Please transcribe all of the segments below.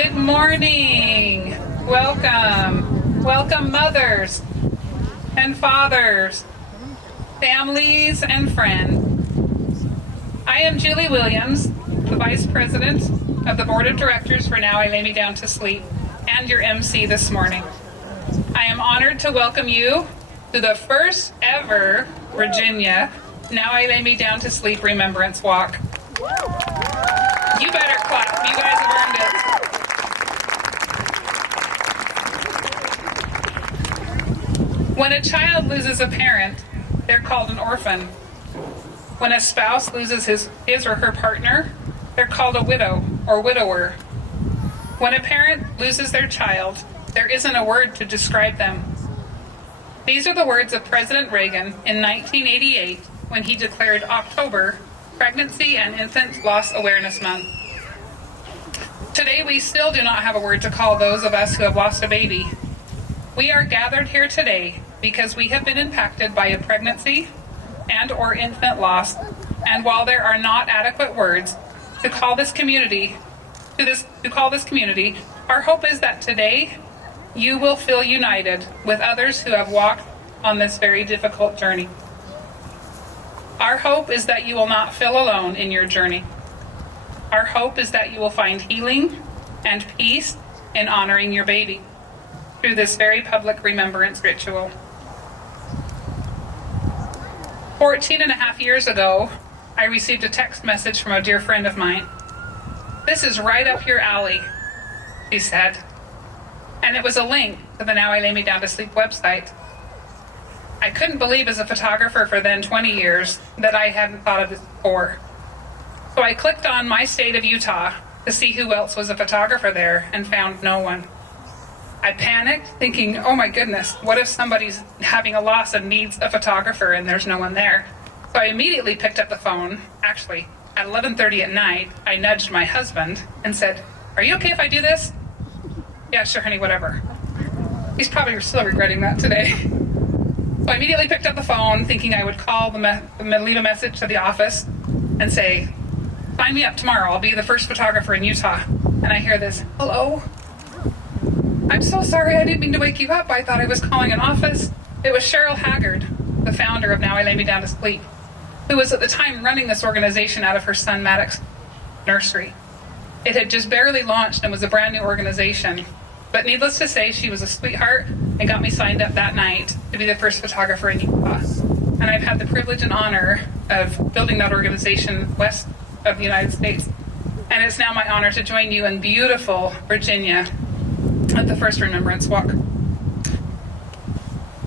Good morning. Welcome. Welcome, mothers and fathers, families and friends. I am Julie Williams, the Vice President of the Board of Directors for Now I Lay Me Down to Sleep and your MC this morning. I am honored to welcome you to the first ever Virginia Now I Lay Me Down to Sleep Remembrance Walk. You better clap. You guys have earned it. When a child loses a parent, they're called an orphan. When a spouse loses his or her partner, they're called a widow or widower. When a parent loses their child, there isn't a word to describe them. These are the words of President Reagan in 1988 when he declared October Pregnancy and Infant Loss Awareness Month. Today, we still do not have a word to call those of us who have lost a baby. We are gathered here today because we have been impacted by a pregnancy and or infant loss, and while there are not adequate words to call this community, our hope is that today you will feel united with others who have walked on this very difficult journey. Our hope is that you will not feel alone in your journey. Our hope is that you will find healing and peace in honoring your baby through this very public remembrance ritual. 14 and a half years ago, I received a text message from a dear friend of mine. "This is right up your alley," she said. And it was a link to the Now I Lay Me Down to Sleep website. I couldn't believe as a photographer for then 20 years that I hadn't thought of this before. So I clicked on my state of Utah to see who else was a photographer there and found no one. I panicked thinking, oh my goodness, what if somebody's having a loss and needs a photographer and there's no one there? So I immediately picked up the phone. Actually, at 11:30 at night, I nudged my husband and said, "Are you okay if I do this?" "Yeah, sure, honey, whatever." He's probably still regretting that today. So I immediately picked up the phone thinking I would call leave a message to the office and say, "Sign me up tomorrow. I'll be the first photographer in Utah." And I hear this, "Hello? I'm so sorry, I didn't mean to wake you up. I thought I was calling an office." It was Cheryl Haggard, the founder of Now I Lay Me Down to Sleep, who was at the time running this organization out of her son Maddox's nursery. It had just barely launched and was a brand new organization. But needless to say, she was a sweetheart and got me signed up that night to be the first photographer in Utah. And I've had the privilege and honor of building that organization west of the United States. And it's now my honor to join you in beautiful Virginia at the first Remembrance Walk.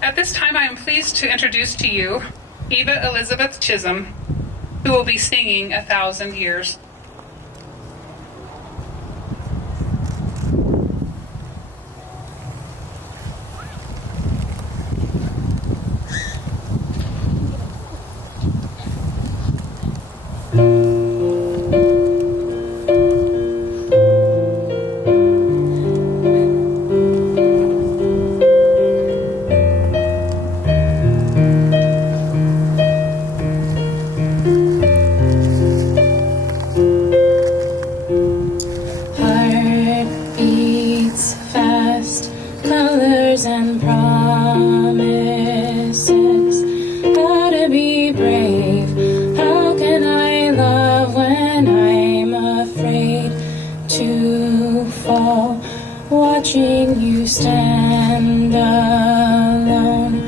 At this time, I am pleased to introduce to you Eva Elizabeth Chisholm, who will be singing 1,000 Years. Watching you stand alone,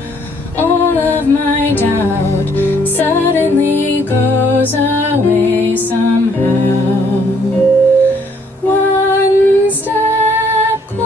all of my doubt suddenly goes away somehow. One step closer,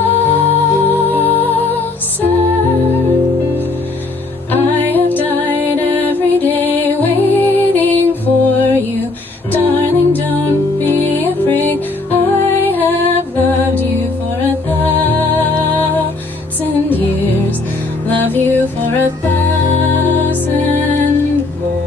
I have died every day waiting for you. Darling, don't be afraid, I have loved you for 1,000 years, love you for 1,000 more.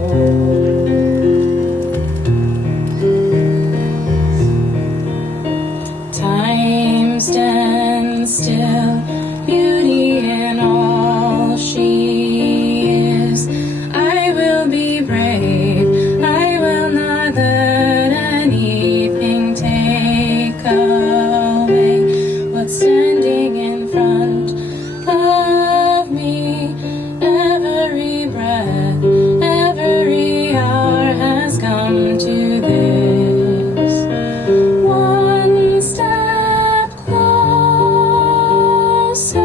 Time stands still, beauty in all she is. I will be brave, I will not let do this. One step closer.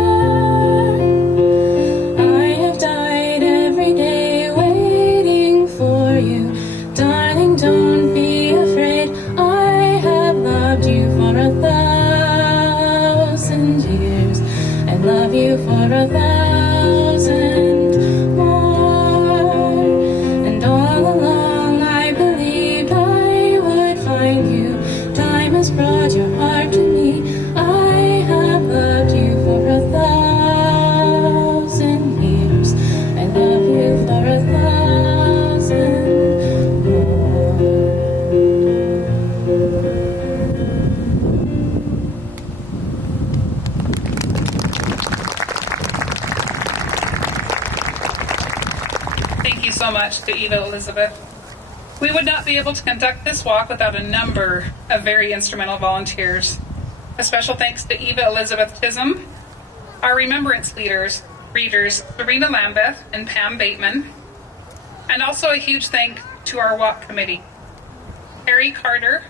I have died every day waiting for you. Darling, don't be afraid. I have loved you for 1,000 years. I love you for 1,000 more. And all along I believed I would find you. Time has brought your heart to me. I have loved you for 1,000 years. I love you for 1,000 more. Thank you so much to Eva Elizabeth. We would not be able to conduct this walk without a number of very instrumental volunteers. A special thanks to Eva Elizabeth Chisholm, our remembrance readers, Serena Lambeth and Pam Bateman, and also a huge thank to our walk committee, Carrie Carter,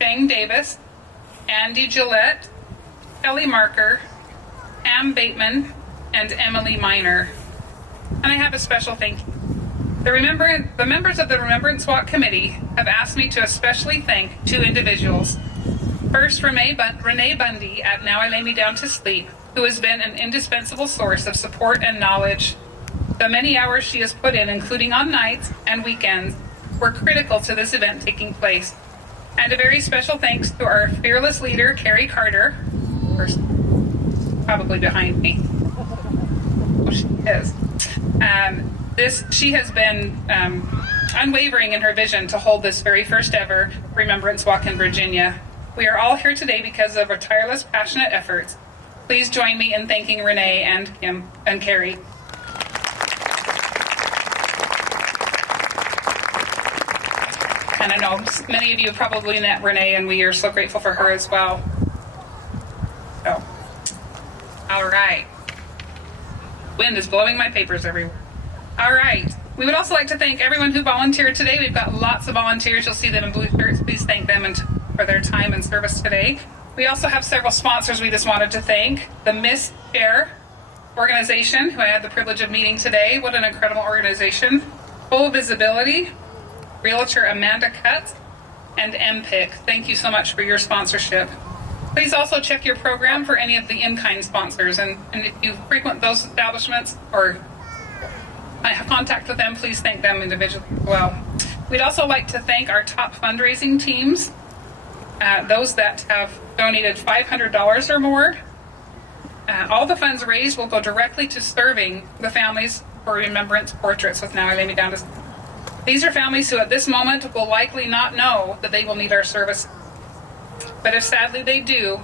Shane Davis, Andy Gillette, Kelly Marker, Pam Bateman, and Emily Miner. And I have a special thank you. The members of the Remembrance Walk Committee have asked me to especially thank two individuals. First, Renee Bundy at Now I Lay Me Down to Sleep, who has been an indispensable source of support and knowledge. The many hours she has put in, including on nights and weekends, were critical to this event taking place. And a very special thanks to our fearless leader, Carrie Carter, probably behind me. Oh, she is. She has been unwavering in her vision to hold this very first ever Remembrance Walk in Virginia. We are all here today because of her tireless, passionate efforts. Please join me in thanking Renee and Kim and Carrie. And I know many of you have probably met Renee, and we are so grateful for her as well. So, all right. Wind is blowing my papers everywhere. All right. We would also like to thank everyone who volunteered today. We've got lots of volunteers. You'll see them in blue shirts. Please thank them for their time and service today. We also have several sponsors we just wanted to thank. The Miss Share organization, who I had the privilege of meeting today. What an incredible organization. Full Visibility, Realtor Amanda Cutts, and MPIC. Thank you so much for your sponsorship. Please also check your program for any of the in-kind sponsors. And if you frequent those establishments or I have contact with them, please thank them individually as well. We'd also like to thank our top fundraising teams, those that have donated $500 or more. All the funds raised will go directly to serving the families for remembrance portraits with Now I Lay Me Down to Sleep. These are families who at this moment will likely not know that they will need our service. But if sadly they do,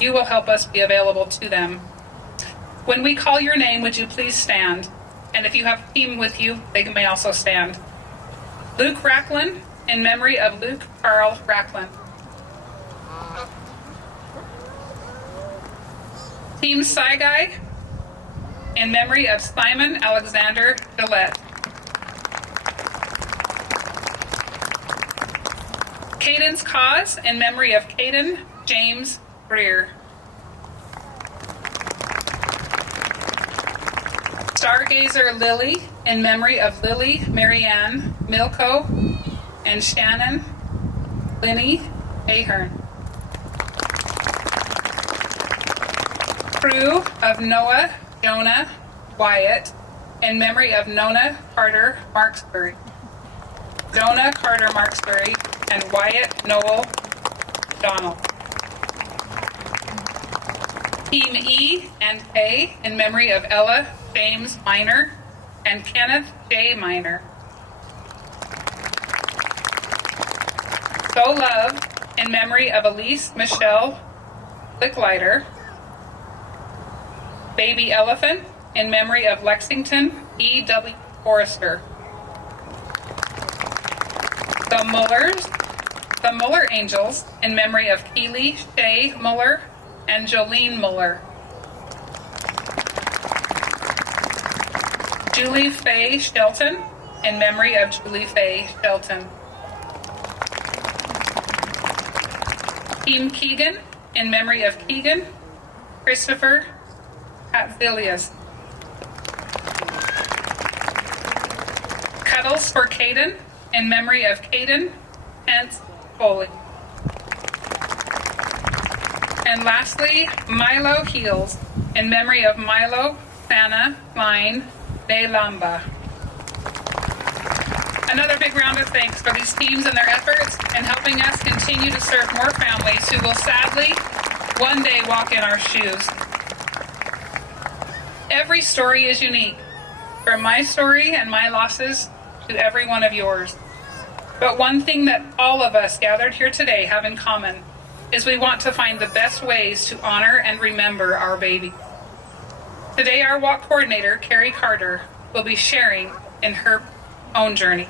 you will help us be available to them. When we call your name, would you please stand? And if you have a team with you, they may also stand. Luke Racklin, in memory of Luke Carl Racklin. Team Saigai, in memory of Simon Alexander Gillette. Caden's Cause, in memory of Caden James Greer. Stargazer Lily, in memory of Lily Marianne Milko and Shannon Linny Ahern. Crew of Noah Jonah Wyatt, in memory of Nona Carter Marksbury. Jonah Carter Marksbury and Wyatt Noel Donald. Team E and K, in memory of Ella James Miner and Kenneth J. Miner. So Love, in memory of Elise Michelle Licklider. Baby Elephant, in memory of Lexington E. W. Forrester. The Muller Angels, in memory of Keely Shea Muller and Jolene Muller. Julie Faye Shelton, in memory of Julie Faye Shelton. Team Keegan, in memory of Keegan Christopher Hatzilius. Cuddles for Caden, in memory of Caden Hance Foley. And lastly, Milo Heels, in memory of Milo Sana Line De Lamba. Another big round of thanks for these teams and their efforts in helping us continue to serve more families who will sadly one day walk in our shoes. Every story is unique, from my story and my losses to every one of yours. But one thing that all of us gathered here today have in common is we want to find the best ways to honor and remember our baby. Today, our walk coordinator, Carrie Carter, will be sharing in her own journey.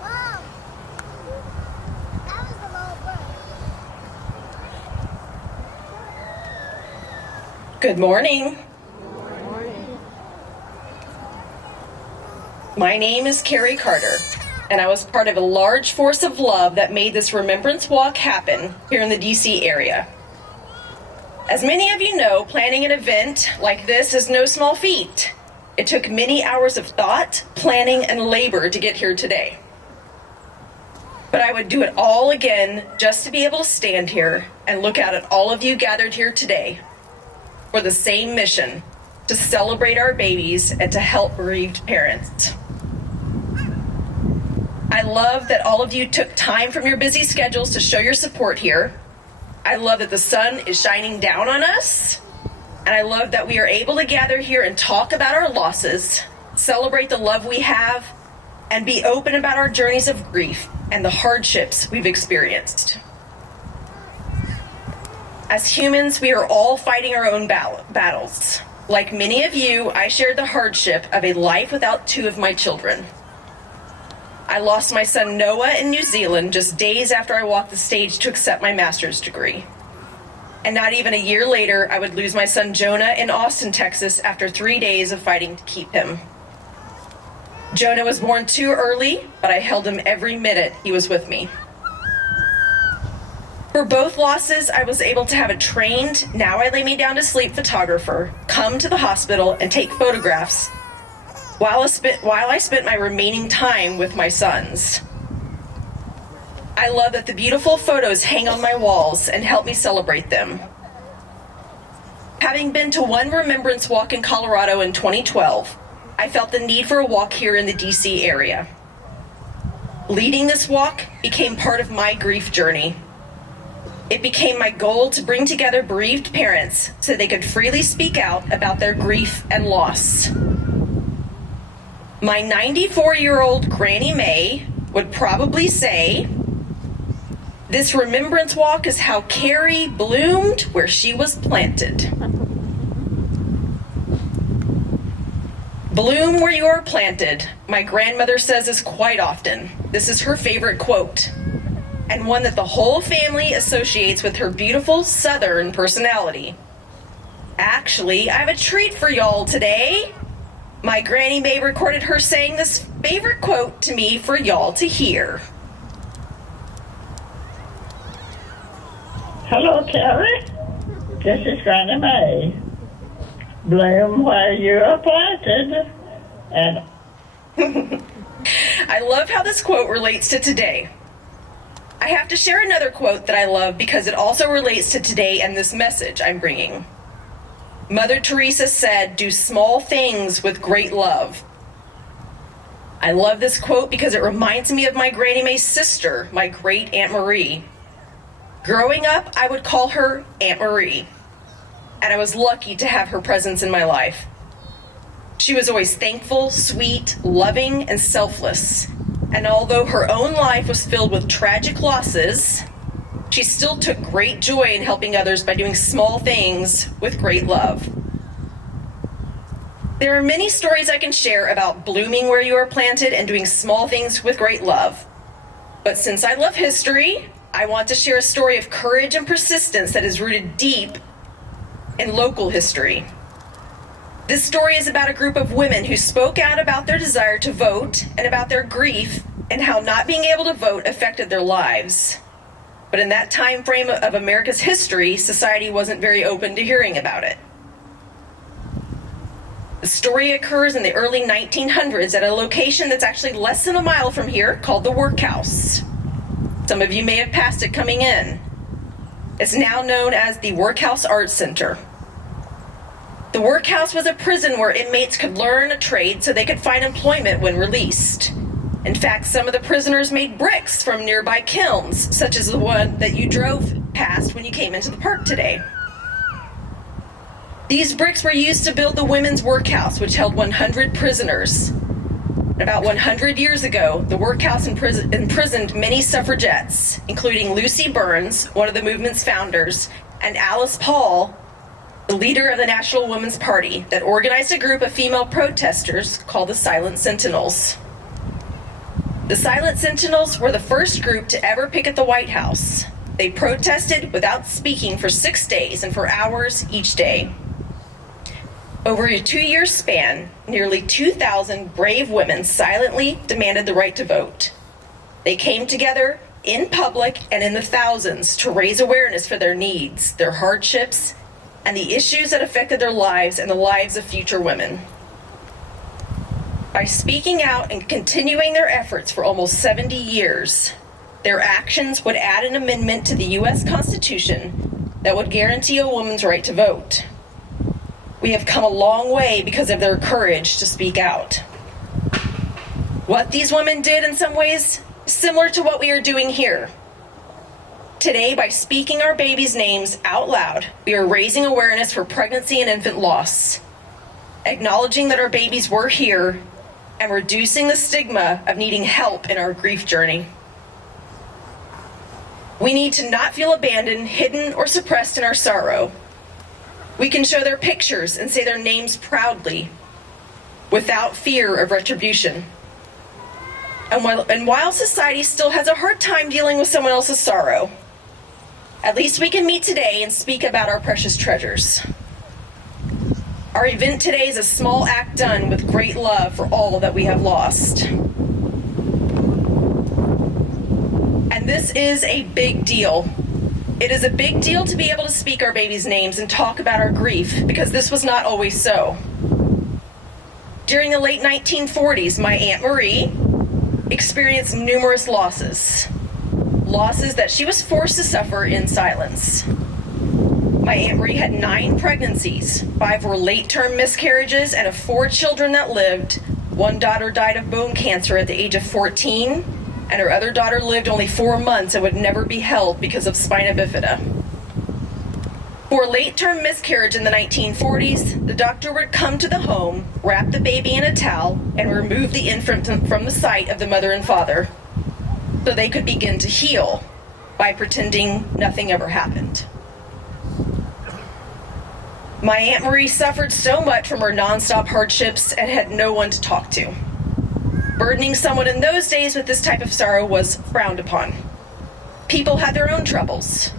Wow. That was a little bird. Good morning. My name is Carrie Carter, and I was part of a large force of love that made this Remembrance Walk happen here in the DC area. As many of you know, planning an event like this is no small feat. It took many hours of thought, planning, and labor to get here today. But I would do it all again just to be able to stand here and look out at all of you gathered here today for the same mission, to celebrate our babies and to help bereaved parents. I love that all of you took time from your busy schedules to show your support here. I love that the sun is shining down on us. And I love that we are able to gather here and talk about our losses, celebrate the love we have, and be open about our journeys of grief and the hardships we've experienced. As humans, we are all fighting our own battles. Like many of you, I shared the hardship of a life without two of my children. I lost my son Noah in New Zealand just days after I walked the stage to accept my master's degree. And not even a year later, I would lose my son Jonah in Austin, Texas, after 3 days of fighting to keep him. Jonah was born too early, but I held him every minute he was with me. For both losses, I was able to have a trained, now I lay me down to sleep photographer come to the hospital and take photographs while I spent my remaining time with my sons. I love that the beautiful photos hang on my walls and help me celebrate them. Having been to one Remembrance Walk in Colorado in 2012, I felt the need for a walk here in the DC area. Leading this walk became part of my grief journey. It became my goal to bring together bereaved parents so they could freely speak out about their grief and loss. My 94-year-old Granny May would probably say, "This Remembrance Walk is how Carrie bloomed where she was planted." Bloom where you are planted, my grandmother says this quite often. This is her favorite quote, and one that the whole family associates with her beautiful Southern personality. Actually, I have a treat for y'all today. My Granny May recorded her saying this favorite quote to me for y'all to hear. Hello, Carrie. This is Granny May. Bloom where you are planted. And I love how this quote relates to today. I have to share another quote that I love because it also relates to today and this message I'm bringing. Mother Teresa said, "Do small things with great love." I love this quote because it reminds me of my Granny May's sister, my great Aunt Marie. Growing up, I would call her Aunt Marie, and I was lucky to have her presence in my life. She was always thankful, sweet, loving, and selfless. And although her own life was filled with tragic losses, she still took great joy in helping others by doing small things with great love. There are many stories I can share about blooming where you are planted and doing small things with great love. But since I love history, I want to share a story of courage and persistence that is rooted deep in local history. This story is about a group of women who spoke out about their desire to vote and about their grief and how not being able to vote affected their lives. But in that time frame of America's history, society wasn't very open to hearing about it. The story occurs in the early 1900s at a location that's actually less than a mile from here called the Workhouse. Some of you may have passed it coming in. It's now known as the Workhouse Arts Center. The Workhouse was a prison where inmates could learn a trade so they could find employment when released. In fact, some of the prisoners made bricks from nearby kilns, such as the one that you drove past when you came into the park today. These bricks were used to build the women's workhouse, which held 100 prisoners. About 100 years ago, the workhouse imprisoned many suffragettes, including Lucy Burns, one of the movement's founders, and Alice Paul, the leader of the National Women's Party, that organized a group of female protesters called the Silent Sentinels. The Silent Sentinels were the first group to ever picket the White House. They protested without speaking for 6 days and for hours each day. Over a 2-year span, nearly 2,000 brave women silently demanded the right to vote. They came together in public and in the thousands to raise awareness for their needs, their hardships, and the issues that affected their lives and the lives of future women. By speaking out and continuing their efforts for almost 70 years, their actions would add an amendment to the U.S. Constitution that would guarantee a woman's right to vote. We have come a long way because of their courage to speak out. What these women did in some ways is similar to what we are doing here. Today, by speaking our babies' names out loud, we are raising awareness for pregnancy and infant loss, acknowledging that our babies were here, and reducing the stigma of needing help in our grief journey. We need to not feel abandoned, hidden, or suppressed in our sorrow. We can show their pictures and say their names proudly, without fear of retribution. And while society still has a hard time dealing with someone else's sorrow, at least we can meet today and speak about our precious treasures. Our event today is a small act done with great love for all that we have lost. And this is a big deal. It is a big deal to be able to speak our babies' names and talk about our grief, because this was not always so. During the late 1940s, my Aunt Marie experienced numerous losses that she was forced to suffer in silence. My Aunt Marie had 9 pregnancies, 5 were late-term miscarriages, and of 4 children that lived, one daughter died of bone cancer at the age of 14, and her other daughter lived only 4 months and would never be held because of spina bifida. For a late-term miscarriage in the 1940s, the doctor would come to the home, wrap the baby in a towel, and remove the infant from the sight of the mother and father, so they could begin to heal by pretending nothing ever happened. My Aunt Marie suffered so much from her nonstop hardships and had no one to talk to. Burdening someone in those days with this type of sorrow was frowned upon. People had their own troubles.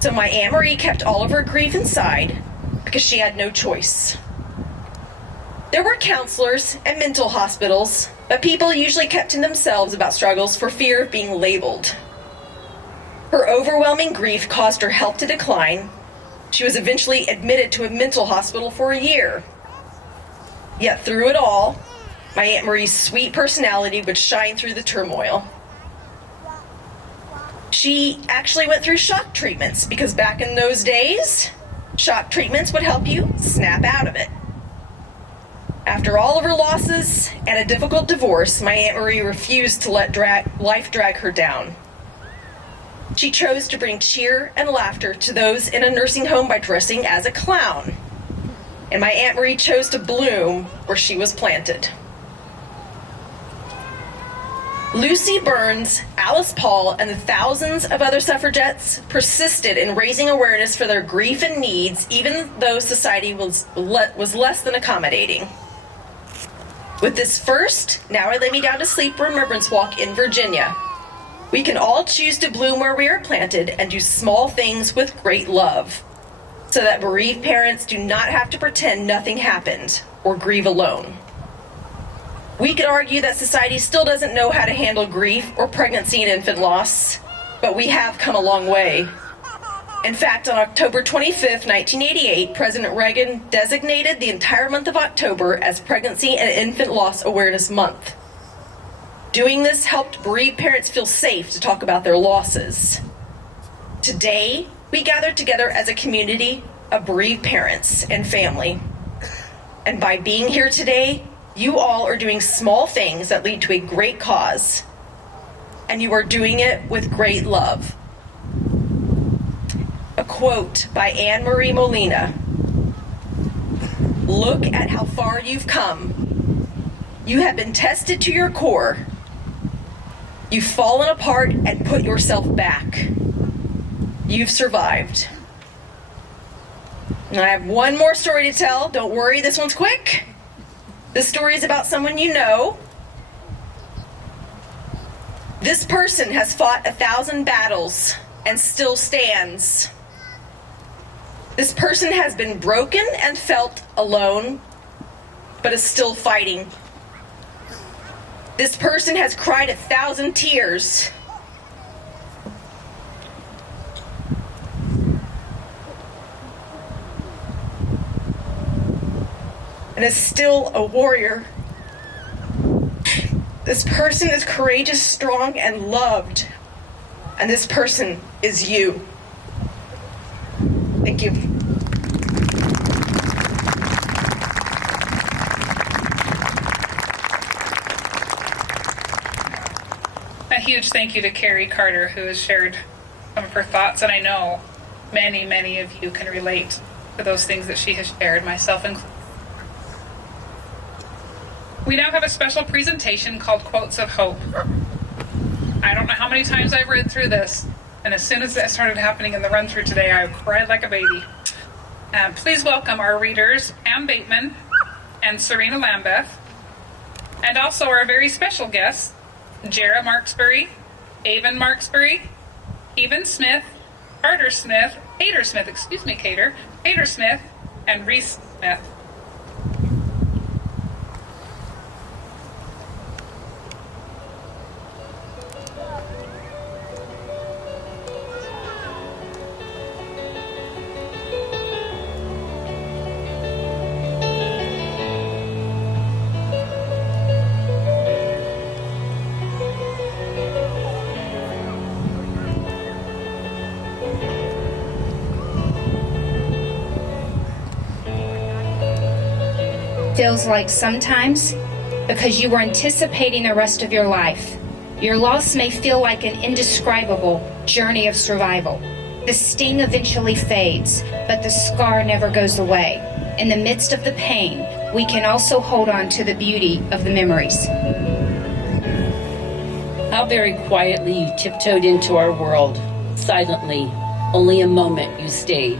So my Aunt Marie kept all of her grief inside because she had no choice. There were counselors and mental hospitals, but people usually kept to themselves about struggles for fear of being labeled. Her overwhelming grief caused her health to decline. She was eventually admitted to a mental hospital for a year. Yet through it all, my Aunt Marie's sweet personality would shine through the turmoil. She actually went through shock treatments because back in those days, shock treatments would help you snap out of it. After all of her losses and a difficult divorce, my Aunt Marie refused to let life drag her down. She chose to bring cheer and laughter to those in a nursing home by dressing as a clown. And my Aunt Marie chose to bloom where she was planted. Lucy Burns, Alice Paul, and the thousands of other suffragettes persisted in raising awareness for their grief and needs, even though society was less than accommodating. With this first Now I Lay Me Down to Sleep Remembrance Walk in Virginia, we can all choose to bloom where we are planted and do small things with great love, so that bereaved parents do not have to pretend nothing happened or grieve alone. We could argue that society still doesn't know how to handle grief or pregnancy and infant loss, but we have come a long way. In fact, on October 25th, 1988, President Reagan designated the entire month of October as Pregnancy and Infant Loss Awareness Month. Doing this helped bereaved parents feel safe to talk about their losses. Today, we gather together as a community of bereaved parents and family. And by being here today, you all are doing small things that lead to a great cause. And you are doing it with great love. A quote by Anne Marie Molina. Look at how far you've come. You have been tested to your core. You've fallen apart and put yourself back. You've survived. And I have one more story to tell. Don't worry, this one's quick. This story is about someone you know. This person has fought 1,000 battles and still stands. This person has been broken and felt alone, but is still fighting. This person has cried 1,000 tears. And is still a warrior. This person is courageous, strong, and loved. And this person is you. Thank you. A huge thank you to Carrie Carter, who has shared some of her thoughts, and I know many, many of you can relate to those things that she has shared, myself included. We now have a special presentation called Quotes of Hope. I don't know how many times I've read through this, and as soon as that started happening in the run-through today, I cried like a baby. Please welcome our readers, Ann Bateman and Serena Lambeth, and also our very special guests, Jara Marksbury, Avon Marksbury, Even Smith, Carter Smith, Cater Smith, Cater Smith, and Reese Smith. Feels like sometimes, because you were anticipating the rest of your life, your loss may feel like an indescribable journey of survival. The sting eventually fades, but the scar never goes away. In the midst of the pain, we can also hold on to the beauty of the memories. How very quietly you tiptoed into our world, silently, only a moment you stayed.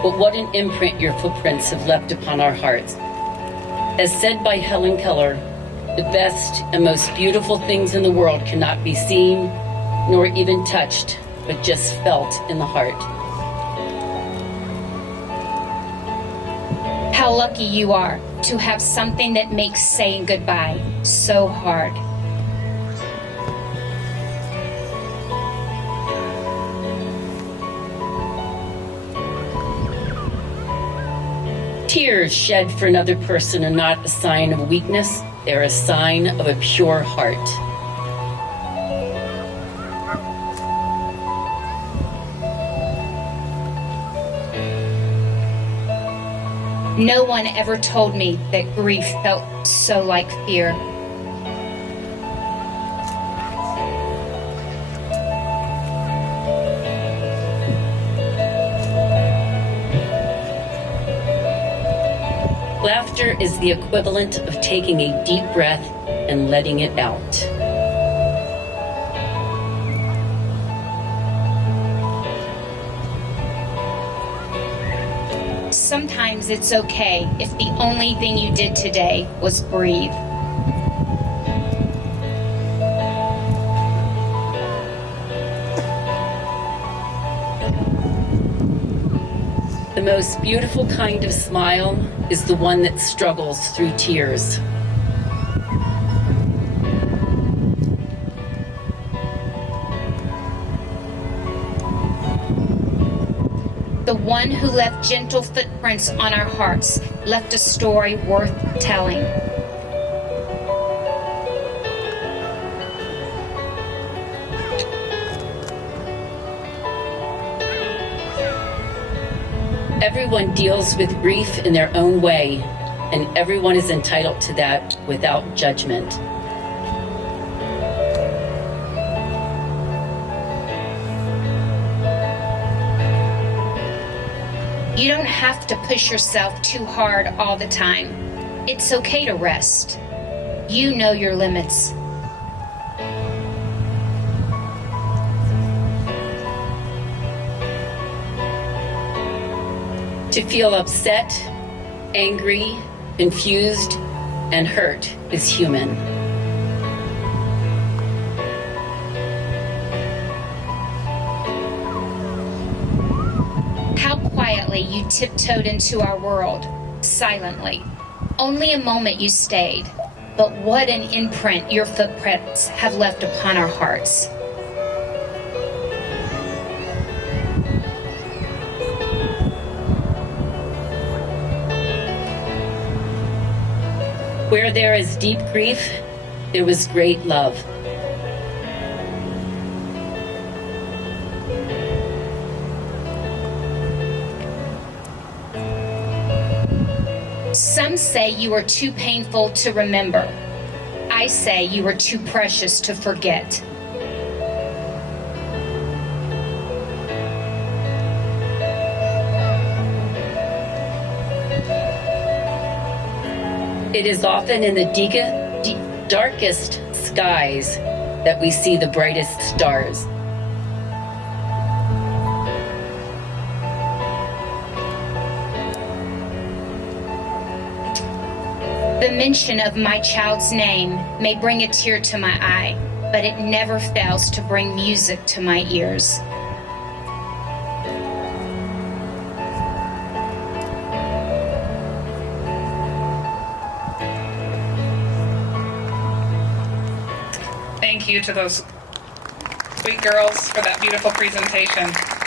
But what an imprint your footprints have left upon our hearts. As said by Helen Keller, the best and most beautiful things in the world cannot be seen, nor even touched, but just felt in the heart. How lucky you are to have something that makes saying goodbye so hard. Tears shed for another person are not a sign of weakness, they're a sign of a pure heart. No one ever told me that grief felt so like fear. Laughter is the equivalent of taking a deep breath and letting it out. Sometimes it's okay if the only thing you did today was breathe. The most beautiful kind of smile is the one that struggles through tears. The one who left gentle footprints on our hearts left a story worth telling. Everyone deals with grief in their own way, and everyone is entitled to that without judgment. You don't have to push yourself too hard all the time. It's okay to rest. You know your limits. To feel upset, angry, confused, and hurt is human. How quietly you tiptoed into our world, silently. Only a moment you stayed, but what an imprint your footprints have left upon our hearts. Where there is deep grief, there was great love. Some say you are too painful to remember. I say you are too precious to forget. It is often in the darkest skies that we see the brightest stars. The mention of my child's name may bring a tear to my eye, but it never fails to bring music to my ears. Thank you to those sweet girls for that beautiful presentation.